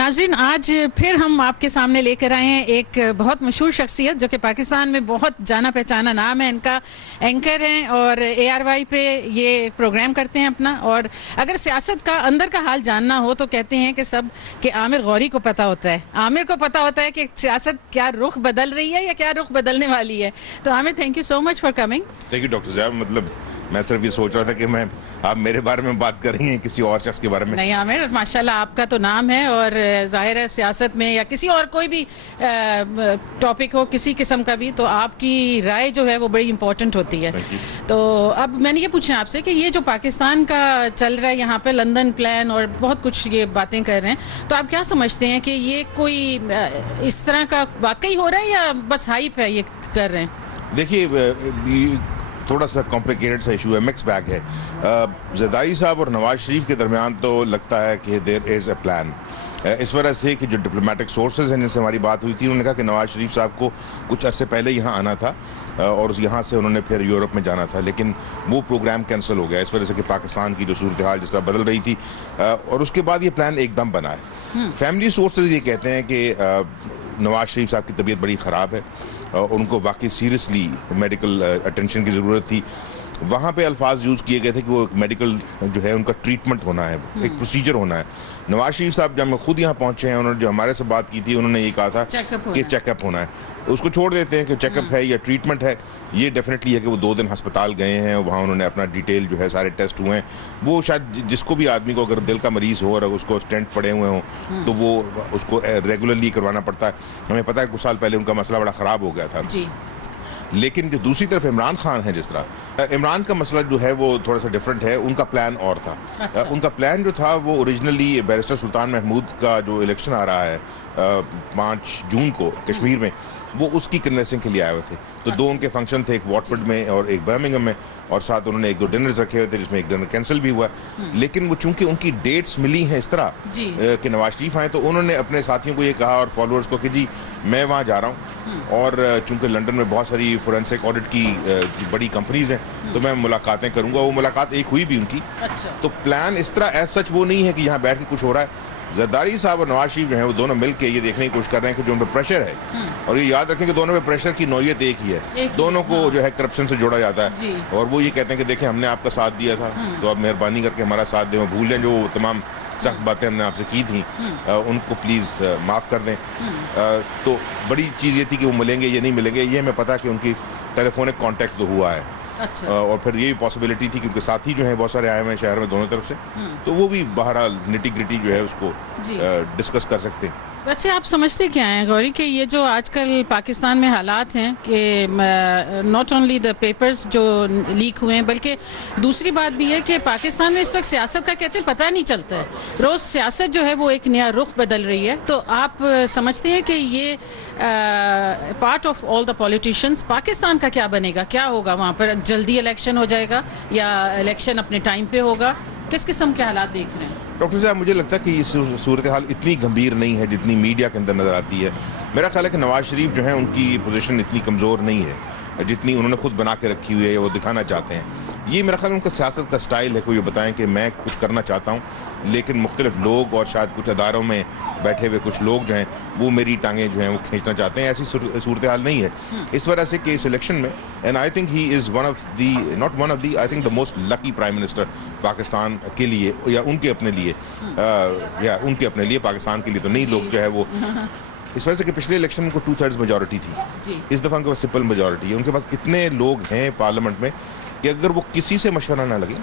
नाजरीन, आज फिर हम आपके सामने लेकर आए हैं एक बहुत मशहूर शख्सियत जो कि पाकिस्तान में बहुत जाना पहचाना नाम है। इनका एंकर हैं और ARY पे ये प्रोग्राम करते हैं अपना। और अगर सियासत का अंदर का हाल जानना हो तो कहते हैं कि सब कि आमिर गौरी को पता होता है। आमिर को पता होता है कि सियासत क्या रुख बदल रही है या क्या रुख बदलने वाली है। तो Aamir, thank you so much for coming. Thank you doctor साहब। मतलब मैं सिर्फ ये सोच रहा था कि आप मेरे बारे में बात कर रही हैं, किसी और शख्स के बारे में नहीं। आमिर, माशाल्लाह आपका तो नाम है और जाहिर है सियासत में या किसी और कोई भी टॉपिक हो, किसी किस्म का भी, तो आपकी राय जो है वो बड़ी इंपॉर्टेंट होती है। तो अब मैंने ये पूछना है आपसे कि ये जो पाकिस्तान का चल रहा है यहाँ पे लंदन प्लान और बहुत कुछ ये बातें कर रहे हैं, तो आप क्या समझते हैं कि ये कोई इस तरह का वाकई हो रहा है या बस हाइप है ये कर रहे हैं? देखिए, थोड़ा सा कॉम्प्लिकेटेड सा इशू है, मिक्स बैग है। ज़रदारी साहब और नवाज शरीफ के दरमियान तो लगता है कि देयर इज़ अ प्लान। इस वजह से कि जो डिप्लोमेटिक सोर्सेज हैं जिनसे हमारी बात हुई थी, उन्होंने कहा कि नवाज शरीफ साहब को कुछ अर्से पहले यहाँ आना था और यहाँ से उन्होंने फिर यूरोप में जाना था, लेकिन वो प्रोग्राम कैंसिल हो गया इस वजह से कि पाकिस्तान की जो सूरत हाल जिस तरह बदल रही थी, और उसके बाद ये प्लान एकदम बना है। फैमिली सोर्सेज ये कहते हैं कि नवाज शरीफ साहब की तबीयत बड़ी ख़राब है, उनको वाकई सीरियसली मेडिकल अटेंशन की ज़रूरत थी। वहाँ पे अल्फाज यूज़ किए गए थे कि वो मेडिकल जो है उनका ट्रीटमेंट होना है, एक प्रोसीजर होना है। नवाज शरीफ साहब जब खुद यहाँ पहुँचे हैं, उन्होंने जो हमारे से बात की थी, उन्होंने ये कहा था कि चेकअप होना है। उसको छोड़ देते हैं कि चेकअप है या ट्रीटमेंट है। ये डेफिनेटली है कि वो 2 दिन अस्पताल गए हैं, वहाँ उन्होंने अपना डिटेल जो है सारे टेस्ट हुए हैं। वो शायद जिसको भी आदमी को अगर दिल का मरीज़ हो और उसको स्टेंट पड़े हुए हों तो वो उसको रेगुलरली करवाना पड़ता है। हमें पता है कुछ साल पहले उनका मसला बड़ा ख़राब हो गया था जी। लेकिन जो दूसरी तरफ इमरान खान है, जिस तरह इमरान का मसला जो है वो थोड़ा सा डिफरेंट है। उनका प्लान और था। अच्छा। उनका प्लान जो था वो ओरिजिनली बैरिस्टर सुल्तान महमूद का जो इलेक्शन आ रहा है 5 जून को कश्मीर में, वो उसकी कन्वेंसिंग के लिए आए हुए थे। तो 2 उनके फंक्शन थे, एक वॉटफोर्ड में और एक बर्मिंघम में, और साथ उन्होंने 1-2 डिनर्स रखे हुए थे जिसमें एक डिनर कैंसिल भी हुआ। लेकिन वो चूंकि उनकी डेट्स मिली हैं इस तरह कि नवाज शरीफ आए, तो उन्होंने अपने साथियों को ये कहा और फॉलोअर्स को कि जी मैं वहाँ जा रहा हूँ, और चूंकि लंदन में बहुत सारी फोरेंसिक ऑडिट की बड़ी कंपनीज हैं, तो मैं मुलाकातें करूँगा। वो मुलाकात एक हुई भी उनकी। अच्छा। तो प्लान इस तरह एज सच वो नहीं है कि यहाँ बैठ के कुछ हो रहा है। ज़रदारी साहब और नवाज शरीफ जो हैं वो दोनों मिलकर ये देखने की कोशिश कर रहे हैं कि जो उन पर प्रेशर है, और ये याद रखें कि दोनों पे प्रेशर की नौयत एक ही है, दोनों को जो है करप्शन से जोड़ा जाता है। और वो ये कहते हैं कि देखें हमने आपका साथ दिया था, तो आप मेहरबानी करके हमारा साथ दें, भूल जाएं जो तमाम सख्त बातें हमने आपसे की थी, उनको प्लीज़ माफ़ कर दें। तो बड़ी चीज़ ये थी कि वो मिलेंगे या नहीं मिलेंगे, ये हमें पता कि उनकी टेलीफोनिक कॉन्टैक्ट तो हुआ है। अच्छा। और फिर ये पॉसिबिलिटी थी क्योंकि साथी जो है बहुत सारे आए हुए हैं शहर में दोनों तरफ से, तो वो भी बहरहाल निटी ग्रिटी जो है उसको डिस्कस कर सकते हैं। वैसे आप समझते क्या हैं गौरी कि ये जो आजकल पाकिस्तान में हालात हैं कि नॉट ओनली द पेपर्स जो लीक हुए हैं, बल्कि दूसरी बात भी है कि पाकिस्तान में इस वक्त सियासत का कहते हैं पता नहीं चलता है। रोज़ सियासत जो है वो एक नया रुख बदल रही है। तो आप समझते हैं कि ये part of all the politicians, Pakistan का क्या बनेगा, क्या होगा वहाँ पर? जल्दी इलेक्शन हो जाएगा या इलेक्शन अपने टाइम पे होगा? किस किस्म के हालात देख रहे हैं? डॉक्टर साहब, मुझे लगता है कि ये सूरत हाल इतनी गंभीर नहीं है जितनी मीडिया के अंदर नज़र आती है। मेरा ख्याल है कि नवाज शरीफ जो है उनकी पोजीशन इतनी कमज़ोर नहीं है जितनी उन्होंने खुद बना के रखी हुई है, वो दिखाना चाहते हैं। ये मेरा ख्याल उनका सियासत का स्टाइल है कि वो बताएं कि मैं कुछ करना चाहता हूँ, लेकिन मुख्तलिफ लोग और शायद कुछ अदारों में बैठे हुए कुछ लोग जो हैं वो मेरी टांगें जो हैं वो खींचना चाहते हैं। ऐसी सूरत हाल नहीं है इस वजह से कि इस इलेक्शन में, and I think he is one of the, not one of the, I think the most lucky prime minister Pakistan के लिए, या उनके अपने लिए, या उनके अपने लिए, पाकिस्तान के लिए तो नहीं। लोग जो है वो इस वजह से कि पिछले इलेक्शन में उनको 2/3 मेजॉरिटी थी, इस दफ़ा उनके पास सिंपल मेजॉरिटी है। उनके पास इतने लोग हैं पार्लियामेंट में कि अगर वो किसी से मशवरा ना लगे,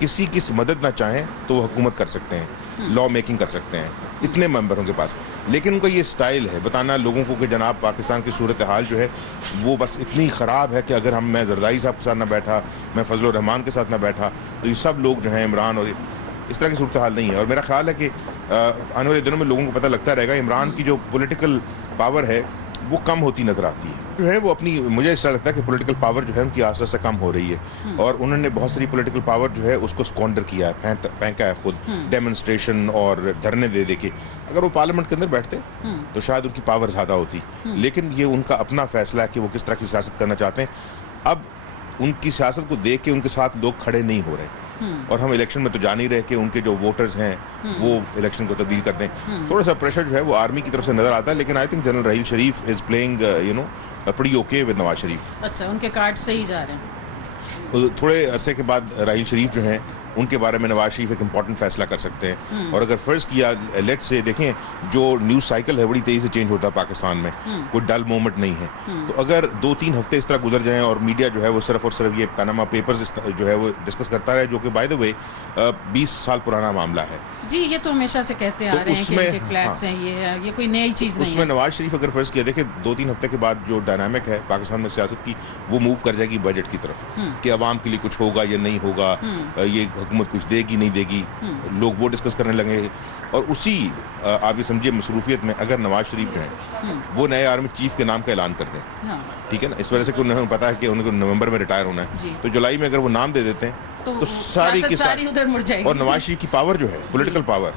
किसी की मदद ना चाहें, तो वो हुकूमत कर सकते हैं, लॉ मेकिंग कर सकते हैं। इतने मेंबर उनके पास, लेकिन उनका ये स्टाइल है बताना लोगों को कि जनाब पाकिस्तान की सूरत हाल जो है वो बस इतनी ख़राब है कि अगर मैं ज़रदारी साहब के साथ ना बैठा, मैं फजल रहमान के साथ ना बैठा, तो ये सब लोग जो हैं इमरान और इस तरह की सूरत हाल नहीं है। और मेरा ख्याल है कि आने वाले दिनों में लोगों को पता लगता रहेगा इमरान की जो पॉलिटिकल पावर है वो कम होती नजर आती है। जो है वो अपनी, मुझे ऐसा लगता है कि पॉलिटिकल पावर जो है उनकी आस्ते से कम हो रही है, और उन्होंने बहुत सारी पॉलिटिकल पावर जो है उसको स्क्वांडर किया है, फेंका है खुद, डेमोन्स्ट्रेशन और धरने दे दे के। अगर वो पार्लियामेंट के अंदर बैठते तो शायद उनकी पावर ज़्यादा होती, लेकिन ये उनका अपना फैसला है कि वो किस तरह की सियासत करना चाहते हैं। अब उनकी सियासत को देख के उनके साथ लोग खड़े नहीं हो रहे, और हम इलेक्शन में तो जान ही रहे कि उनके जो वोटर्स हैं वो इलेक्शन को तब्दील कर दें। थोड़ा सा प्रेशर जो है वो आर्मी की तरफ से नजर आता है, लेकिन I think general Raheel Sharif is playing pretty okay with Nawaz Sharif. अच्छा, उनके कार्ड सही जा रहे हैं। थोड़े अरसे के बाद राहील शरीफ जो हैं उनके बारे में नवाज शरीफ एक इंपॉर्टेंट फैसला कर सकते हैं। और अगर फर्ज किया, लेट से देखें, जो न्यूज़ साइकिल है बड़ी तेज़ी से चेंज होता है पाकिस्तान में, कोई डल मोमेंट नहीं है। तो अगर 2-3 हफ्ते इस तरह गुजर जाएं और मीडिया जो है वो सिर्फ और सिर्फ ये पनामा पेपर्स जो है वो डिस्कस करता रहे, जो कि बाय द वे 20 साल पुराना मामला है। जी, ये तो हमेशा से कहते आ रहे हैं कि इनके फ्लैट्स हैं, ये कोई नई चीज़ नहीं है। उसमें नवाज शरीफ अगर फर्ज किया, देखिए 2-3 हफ्ते के बाद जो डायनामिक है पाकिस्तान में सियासत की, वो मूव कर जाएगी बजट की तरफ कि अवाम के लिए कुछ होगा या नहीं होगा, ये हुकूमत कुछ देगी नहीं देगी, लोग वो डिस्कस करने लगे। और उसी आप ये समझिए मसरूफियत में अगर नवाज शरीफ जो है वो नए आर्मी चीफ के नाम का ऐलान कर दें, ठीक है ना, इस वजह से उन्हें पता है कि उनको नवंबर में रिटायर होना है, तो जुलाई में अगर वो नाम दे देते हैं तो सारी की सारी उधर मुड़ जाएगी। और नवाज शरीफ की पावर जो है, पॉलिटिकल पावर,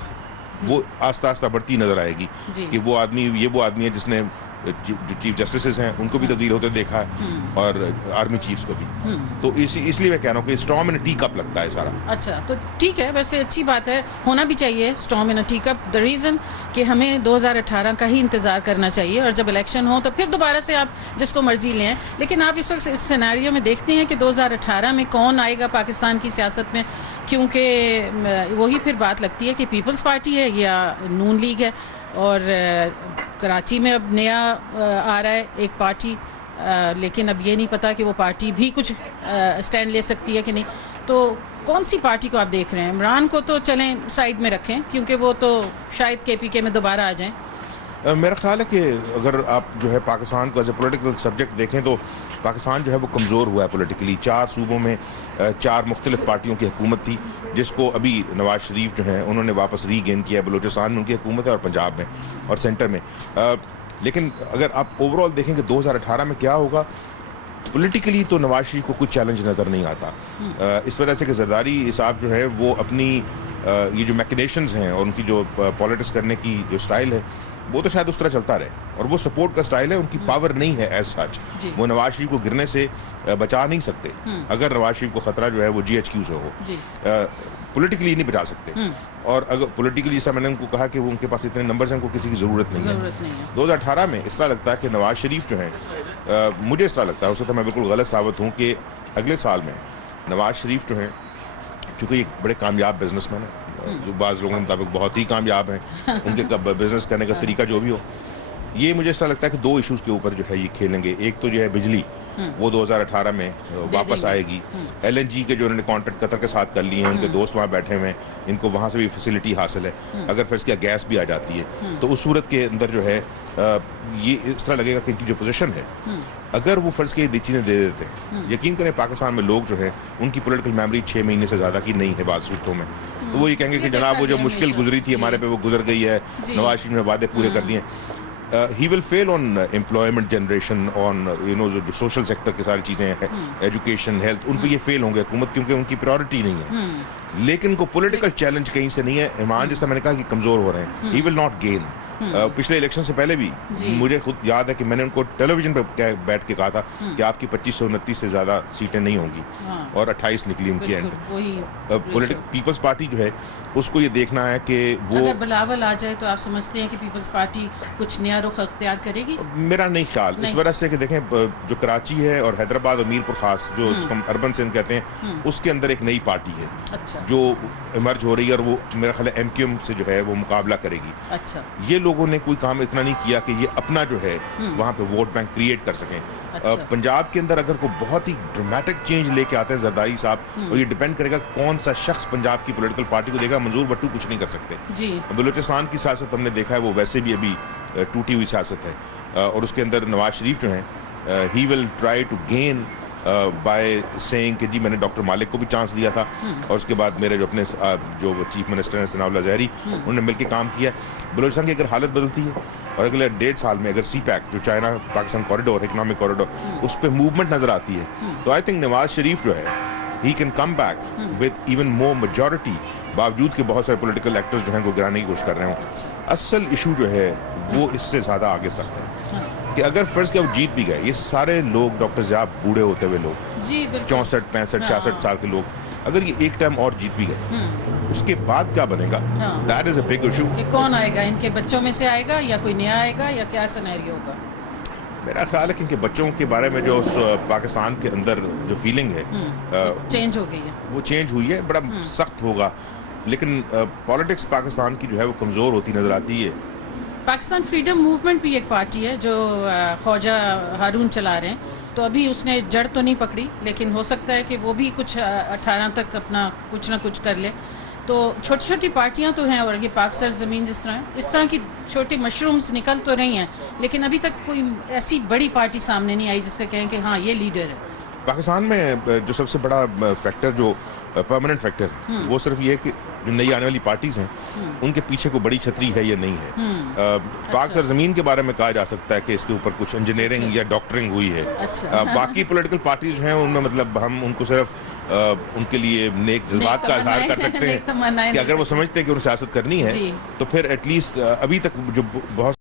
वो आस्ता आस्ता बढ़ती नजर आएगी कि वो आदमी है जिसने जो चीफ जस्टिस हैं उनको भी तब्दील होते देखा है और आर्मी चीफ्स को भी। तो इसलिए मैं कह रहा हूँ कि स्टॉर्म इन अ टी कप लगता है सारा। अच्छा, तो ठीक है, वैसे अच्छी बात है, होना भी चाहिए storm in a tea cup. The reason कि हमें 2018 का ही इंतज़ार करना चाहिए, और जब इलेक्शन हो तो फिर दोबारा से आप जिसको मर्जी लें। लेकिन आप इस वक्त इस सिनेरियो में देखते हैं कि 2018 में कौन आएगा पाकिस्तान की सियासत में, क्योंकि वही फिर बात लगती है कि पीपल्स पार्टी है या नून लीग है। और कराची में अब नया आ रहा है एक पार्टी, लेकिन अब ये नहीं पता कि वो पार्टी भी कुछ स्टैंड ले सकती है कि नहीं। तो कौन सी पार्टी को आप देख रहे हैं? इमरान को तो चलें साइड में रखें, क्योंकि वो तो शायद KPK में दोबारा आ जाएं। मेरा ख्याल है कि अगर आप जो है पाकिस्तान को एज ए पोलिटिकल सब्जेक्ट देखें तो पाकिस्तान जो है वो कमज़ोर हुआ है पॉलिटिकली। 4 सूबों में 4 मुख्तलिफ पार्टियों की हुकूमत थी, जिसको अभी नवाज शरीफ जो हैं उन्होंने वापस रीगेन किया। बलूचिस्तान में उनकी हुकूमत है और पंजाब में और सेंटर में। लेकिन अगर आप ओवरऑल देखेंगे 2018 में क्या होगा, पॉलिटिकली तो नवाज शरीफ को कुछ चैलेंज नज़र नहीं आता। इस वजह से कि जरदारी साहब जो है वो अपनी ये जो मैकिनेशंस हैं और उनकी जो पॉलिटिक्स करने की जो स्टाइल है वो तो शायद उस तरह चलता रहे, और वो सपोर्ट का स्टाइल है, उनकी पावर नहीं है एज सच। वो नवाज शरीफ को गिरने से बचा नहीं सकते। अगर नवाज शरीफ को खतरा जो है वो GHQ से हो, पॉलिटिकली नहीं बचा सकते। और अगर पॉलिटिकली, जैसा मैंने उनको कहा कि वो उनके पास इतने नंबर्स हैं, उनको किसी की ज़रूरत नहीं है। 2018 में इस तरह लगता है कि नवाज शरीफ जो है, मुझे इस तरह लगता है, उससे तो मैं बिल्कुल गलत साबित हूँ, कि अगले साल में नवाज शरीफ जो है, चूँकि एक बड़े कामयाब बिजनेसमैन है, जो बाज़ लोगों के मुताबिक बहुत ही कामयाब हैं, उनके बिजनेस करने का तरीका जो भी हो, ये मुझे ऐसा लगता है कि 2 इश्यूज़ के ऊपर जो है ये खेलेंगे। एक तो जो है बिजली, वो 2018 में वापस आएगी। LNG के जो उन्होंने कॉन्ट्रैक्ट कतर के साथ कर लिए हैं, उनके दोस्त वहाँ बैठे हुए हैं, इनको वहाँ से भी फैसिलिटी हासिल है। अगर फिर इसका गैस भी आ जाती है तो उस सूरत के अंदर जो है ये इस तरह लगेगा कि इनकी जो पोजीशन है, अगर वो फर्ज के चीज़ें दे देते हैं, यकीन करें पाकिस्तान में लोग जो है उनकी पॉलिटिकल मेमोरी 6 महीने से ज़्यादा की नहीं है बात सूरतों में। तो वो ये कहेंगे कि जनाब वो जो मुश्किल गुजरी थी हमारे पे वो गुजर गई है, नवाज शरीफ ने वादे पूरे कर दिए। He will fell on employment generation, on जो सोशल सेक्टर की सारी चीज़ें हैं, एजुकेशन, हेल्थ, उन पे ये फेल होंगे हुकूमत, क्योंकि उनकी प्रायोरिटी नहीं है। लेकिन को पॉलिटिकल चैलेंज कहीं से नहीं है। ईमान, जैसा मैंने कहा कि कमज़ोर हो रहे हैं, ही विल नॉट गेन। पिछले इलेक्शन से पहले भी मुझे खुद याद है कि मैंने उनको टेलीविजन पर बैठ के कहा था कि आपकी 25 से 29 से ज़्यादा सीटें नहीं होंगी, और 28 निकली उनकी एंड। पॉलिटिकल पीपल्स पार्टी जो है उसको ये देखना है कि वो अगर बिलावल आ जाए तो आप समझते हैं कि पीपल्स पार्टी कुछ नया रुख अख्तियार करेगी? मेरा नहीं ख्याल, इस वजह से कि देखें जो कराची है और हैदराबाद और मीरपुर खास जो हम अर्बन सिंध कहते हैं, उसके अंदर एक नई पार्टी है। अच्छा। जो इमर्ज हो रही है, और वो मेरा ख्याल है MQM से जो है वो मुकाबला करेगी। अच्छा। ये लोगों ने कोई काम इतना नहीं किया कि ये अपना जो है वहाँ पे वोट बैंक क्रिएट कर सकें। अच्छा। पंजाब के अंदर अगर कोई बहुत ही ड्रामेटिक चेंज लेके आते हैं जरदारी साहब, और ये डिपेंड करेगा कौन सा शख्स पंजाब की पॉलिटिकल पार्टी को देगा। मंजूर भट्टू कुछ नहीं कर सकते जी। बलूचिस्तान की सियासत हमने देखा है, वो वैसे भी अभी टूटी हुई सियासत है, और उसके अंदर नवाज शरीफ जो हैं ही will try to gain by saying कि जी मैंने डॉक्टर मालिक को भी चांस दिया था, और उसके बाद मेरे जो अपने जो चीफ मिनिस्टर हैं सनाउल्लाह ज़हरी, उन्होंने मिलकर काम किया। बलूचिस्तान की अगर हालत बदलती है और अगले 1.5 साल में अगर CPEC जो China Pakistan corridor, economic corridor, उस पर मूवमेंट नजर आती है, तो आई थिंक नवाज शरीफ जो है he can come back with even more majority, बावजूद के बहुत सारे पॉलिटिकल एक्टर्स जो हैं वो गिराने की कोशिश कर रहे हों। असल इशू जो है वो इससे ज़्यादा आगे सकता है कि अगर फर्ज के वो जीत भी गए, ये सारे लोग डॉक्टर ज़िया बूढ़े होते हुए लोग जी बिल्कुल। 64, 65, 66 साल के लोग, अगर ये एक टाइम और जीत भी गए, उसके बाद क्या बनेगा? हाँ। That is a big issue. कि कौन आएगा, इनके बच्चों में से आएगा या कोई नया आएगा, या क्या सिनेरियो होगा? मेरा ख्याल है कि इनके बच्चों के बारे में जो उस पाकिस्तान के अंदर जो फीलिंग है चेंज हो गई है। वो चेंज हुई है, बड़ा सख्त होगा। लेकिन पॉलिटिक्स पाकिस्तान की जो है वो कमज़ोर होती नज़र आती है। पाकिस्तान फ्रीडम मूवमेंट भी एक पार्टी है जो ख्वाजा हारून चला रहे हैं, तो अभी उसने जड़ तो नहीं पकड़ी, लेकिन हो सकता है कि वो भी कुछ 18 तक अपना कुछ ना कुछ कर ले। तो छोटी छोटी पार्टियां तो हैं, और ये पाक सर ज़मीन जिस तरह, इस तरह की छोटी मशरूम्स निकल तो रही हैं, लेकिन अभी तक कोई ऐसी बड़ी पार्टी सामने नहीं आई जिससे कहें कि हाँ ये लीडर है। पाकिस्तान में जो सबसे बड़ा फैक्टर, जो परमानेंट फैक्टर है, वो सिर्फ ये है कि जो नई आने वाली पार्टीज हैं उनके पीछे कोई बड़ी छतरी है या नहीं है। पाक सरजमीन के बारे में कहा जा सकता है कि इसके ऊपर कुछ इंजीनियरिंग या डॉक्टरिंग हुई है। बाकी पॉलिटिकल पार्टीज जो हैं उनमें मतलब हम उनको सिर्फ उनके लिए नेक जज्बात का इजहार कर सकते हैं कि अगर वो समझते हैं कि उन्हें सियासत करनी है तो फिर एटलीस्ट अभी तक जो बहुत